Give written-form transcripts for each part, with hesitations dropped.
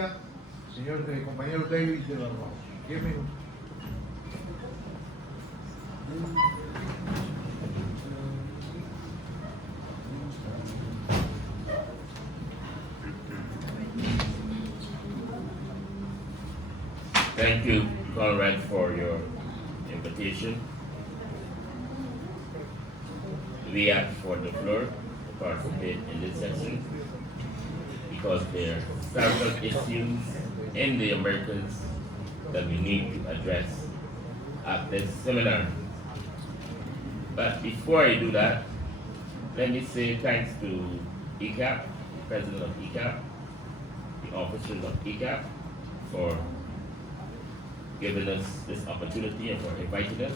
presidencia, señor compañero Dennys de Barbados. 10 minutos. Thank you, Conrad, for your invitation. We asked for the floor to participate in this session because there are several issues in the Americas that we need to address at this seminar. But before I do that, let me say thanks to ECAP, the president of ECAP, the officers of ECAP, for giving us this opportunity and for inviting us.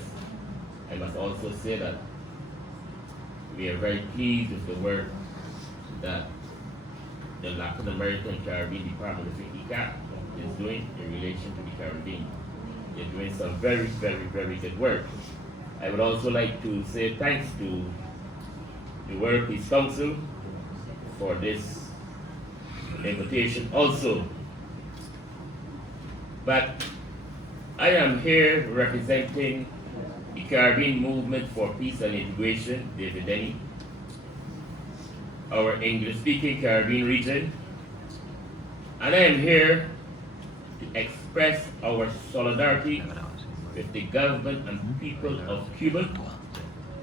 I must also say that we are very pleased with the work that the Latin American Caribbean Department of ECAP is doing in relation to the Caribbean. They're doing some very, very, very good work. I would also like to say thanks to the World Peace Council for this invitation also. But I am here representing the Caribbean Movement for Peace and Integration, David Dennys, our English-speaking Caribbean region, and I am here to express our solidarity with the government and people of Cuba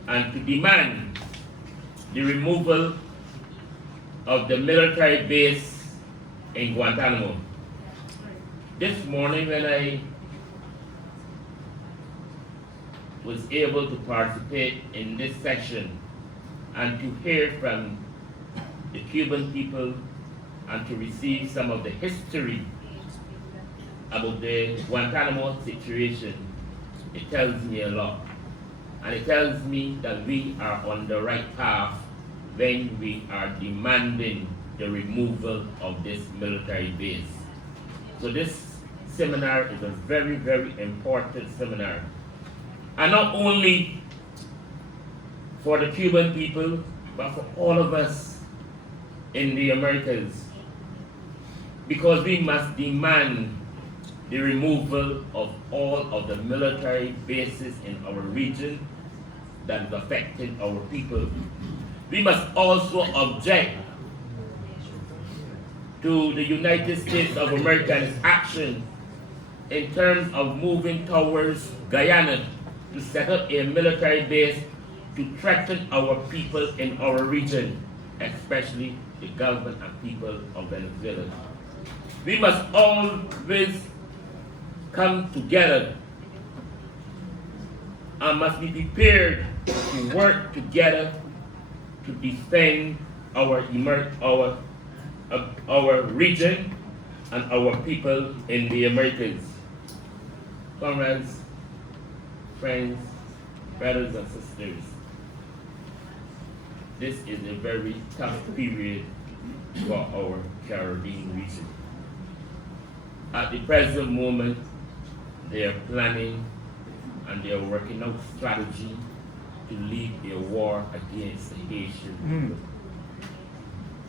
and to demand the removal of the military base in Guantanamo. This morning when I was able to participate in this session and to hear from the Cuban people and to receive some of the history about the Guantanamo situation, it tells me a lot. And it tells me that we are on the right path when we are demanding the removal of this military base. So this seminar is a very, very important seminar. And not only for the Cuban people, but for all of us in the Americas. Because we must demand the removal of all of the military bases in our region that is affecting our people. We must also object to the United States of America's action in terms of moving towards Guyana to set up a military base to threaten our people in our region, especially the government and people of Venezuela. We must always come together and must be prepared to work together to defend our region and our people in the Americas. Comrades, friends, brothers and sisters, this is a very tough period for our Caribbean region. At the present moment, they are planning and they are working out strategy to lead a war against the Haitian people.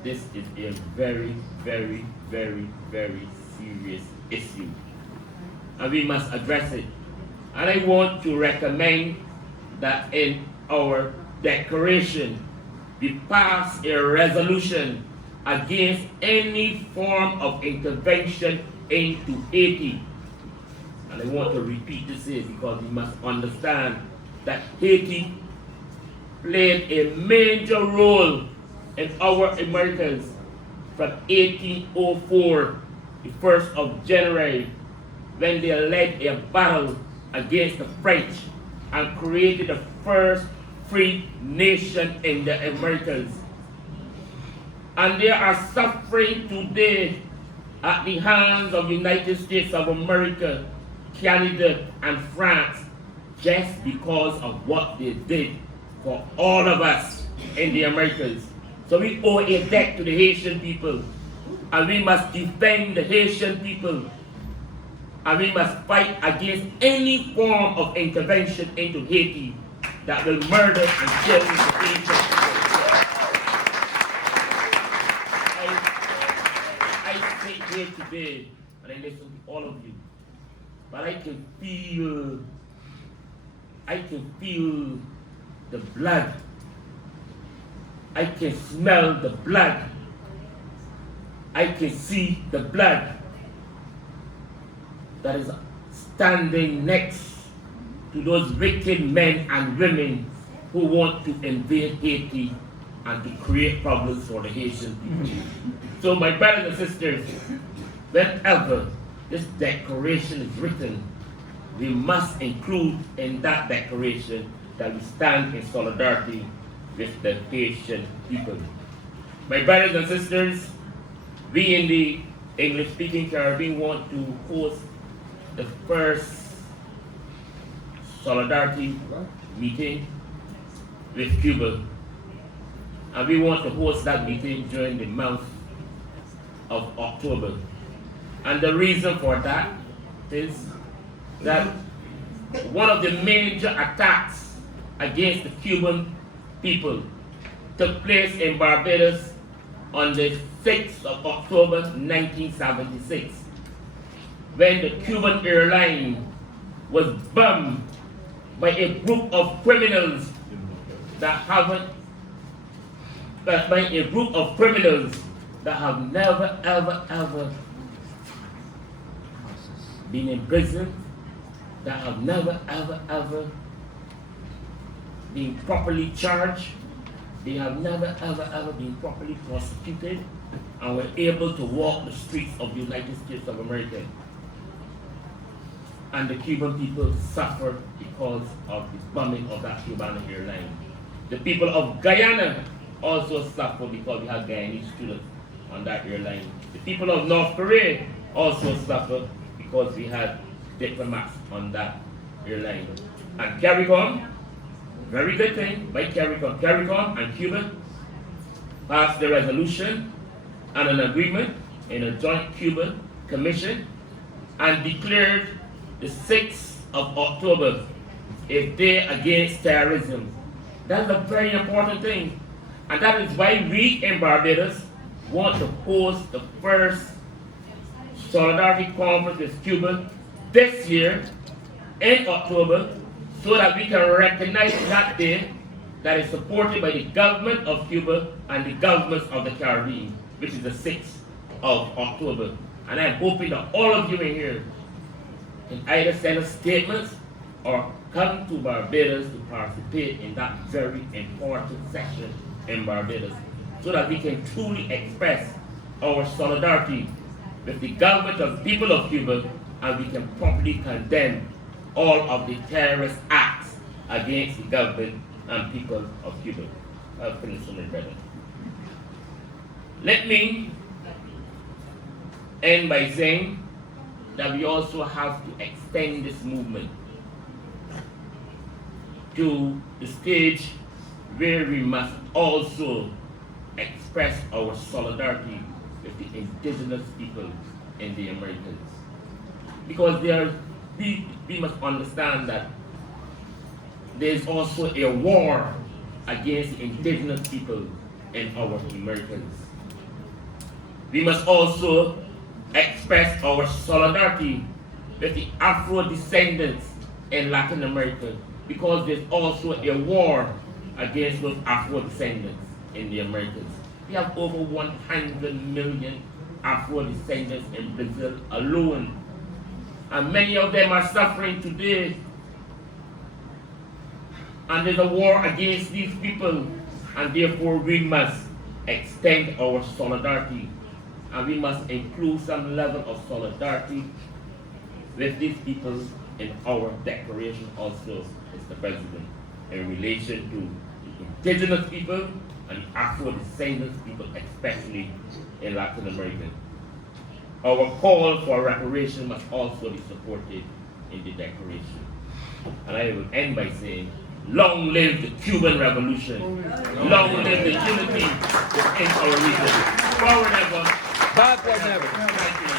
This is a very, very, very, very serious issue, and we must address it. And I want to recommend that in our declaration, we pass a resolution against any form of intervention into Haiti. And I want to repeat this here because we must understand that Haiti played a major role in our Americas from 1804, the 1st of January, when they led a battle against the French and created the first free nation in the Americas. And they are suffering today at the hands of the United States of America, Canada, and France, just because of what they did for all of us in the Americas. So we owe a debt to the Haitian people, and we must defend the Haitian people, and we must fight against any form of intervention into Haiti that will murder and kill the Haitian people. I sit here here today and I listen to all of you, but I can feel the blood. I can smell the blood. I can see the blood that is standing next to those wicked men and women who want to invade Haiti and to create problems for the Haitian people. So my brothers and sisters, whenever this declaration is written, we must include in that declaration that we stand in solidarity with the Haitian people. My brothers and sisters, we in the English-speaking Caribbean want to host the first solidarity meeting with Cuba. And we want to host that meeting during the month of October. And the reason for that is that one of the major attacks against the Cuban people took place in Barbados on the 6th of October 1976, when the Cuban airline was bombed by a group of criminals that have never ever been in prison, that have never ever been properly charged, they have never ever been properly prosecuted, and were able to walk the streets of the United States of America. And the Cuban people suffered because of the bombing of that Cuban airline. The people of Guyana also suffered because we had Guyanese students on that airline. The people of North Korea also suffered because we had diplomats on that airline. And CARICOM, very good thing by CARICOM and Cuba passed the resolution and an agreement in a joint Cuban commission and declared the 6th of October a day against terrorism. That's a very important thing. And that is why we in Barbados want to host the first Solidarity Conference with Cuba this year in October, so that we can recognize that day that is supported by the government of Cuba and the governments of the Caribbean, which is the 6th of October. And I'm hoping that all of you in here can either send us statements or come to Barbados to participate in that very important session in Barbados, so that we can truly express our solidarity with the government of the people of Cuba, and we can properly condemn all of the terrorist acts against the government and people of Cuba. I'll finish on my brother. Let me end by saying that we also have to extend this movement to the stage where we must also express our solidarity with the indigenous people in the Americas. Because we must understand that there's also a war against the indigenous people in our Americas. We must also express our solidarity with the Afro-descendants in Latin America, because there's also a war against those Afro-descendants in the Americas. We have over 100 million Afro-descendants in Brazil alone, and many of them are suffering today. And there's a war against these people, and therefore we must extend our solidarity, and we must include some level of solidarity with these people in our declaration also, Mr. President, in relation to the indigenous people and the Afro-descendants people, especially in Latin America. Our call for reparation must also be supported in the declaration. And I will end by saying, long live the Cuban Revolution. Long live the unity within our region. Forward ever, backward never. Thank you.